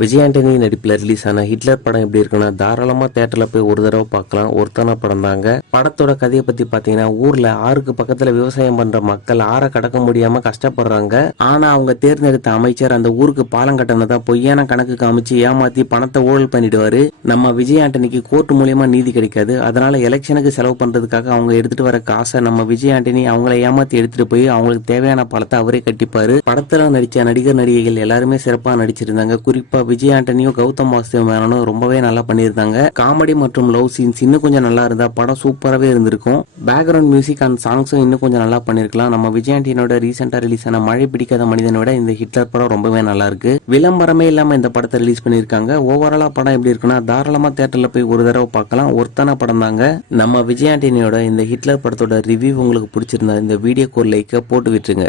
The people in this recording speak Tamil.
விஜய் ஆண்டனி நடிப்பில் ரிலீஸ் ஆன ஹிட்லர் படம் எப்படி இருக்குன்னா தாராளமா தியேட்டர்ல போய் ஒரு தடவை பார்க்கலாம். ஒருத்தான படம் தாங்க. படத்தோட கதையை பத்தி பாத்தீங்கன்னா, ஊர்ல ஆறுக்கு பக்கத்துல விவசாயம் பண்ற மக்கள் ஆற கடக்க முடியாம கஷ்டப்படுறாங்க. ஆனா அவங்க தேர்ந்தெடுத்த அமைச்சர் அந்த ஊருக்கு பாலம் கட்டினதா பொய்யான கணக்கு காமிச்சு ஏமாத்தி பணத்தை ஊழல் பண்ணிடுவாரு. நம்ம விஜய் ஆண்டனிக்கு கோர்ட் மூலியமா நீதி கிடைக்காது. அதனால எலெக்ஷனுக்கு செலவு பண்றதுக்காக அவங்க எடுத்துட்டு வர காசை நம்ம விஜய் ஆண்டனி அவங்களை ஏமாத்தி எடுத்துட்டு போய் அவங்களுக்கு தேவையான பணத்தை அவரே கட்டிப்பாரு. படத்துல நடிச்ச நடிகர் நடிகைகள் எல்லாருமே சிறப்பா நடிச்சிருந்தாங்க. குறிப்பா விஜய் ஆண்டனியும் கௌதம் வாசுதேவனும் ரொம்பவே நல்லா பண்ணியிருந்தாங்க. காமெடி மற்றும் லவ் சீன்ஸ் இன்னும் கொஞ்சம் நல்லா இருந்தா படம் சூப்பராகவே இருந்திருக்கும். பேக்ரவுண்ட் மியூசிக் அண்ட் சாங்ஸும் இன்னும் கொஞ்சம் நல்லா பண்ணிருக்கலாம். நம்ம விஜய் ஆண்டனியோட ரீசெண்டா ரிலீஸ் ஆன மழை பிடிக்காத மனிதனை விட இந்த ஹிட்லர் படம் ரொம்பவே நல்லா இருக்கு. விளம்பரமே இல்லாம இந்த படத்தை ரிலீஸ் பண்ணிருக்காங்க. ஓவராலா படம் எப்படி இருக்குன்னா தாராளமா தியேட்டர்ல போய் ஒரு தடவை பார்க்கலாம். ஒருத்தான படம் தாங்க. நம்ம விஜய் ஆண்டனியோட இந்த ஹிட்லர் படத்தோட ரிவ்யூ உங்களுக்கு பிடிச்சிருந்தா இந்த வீடியோக்கு ஒரு லைக்கை போட்டு விட்டுருங்க.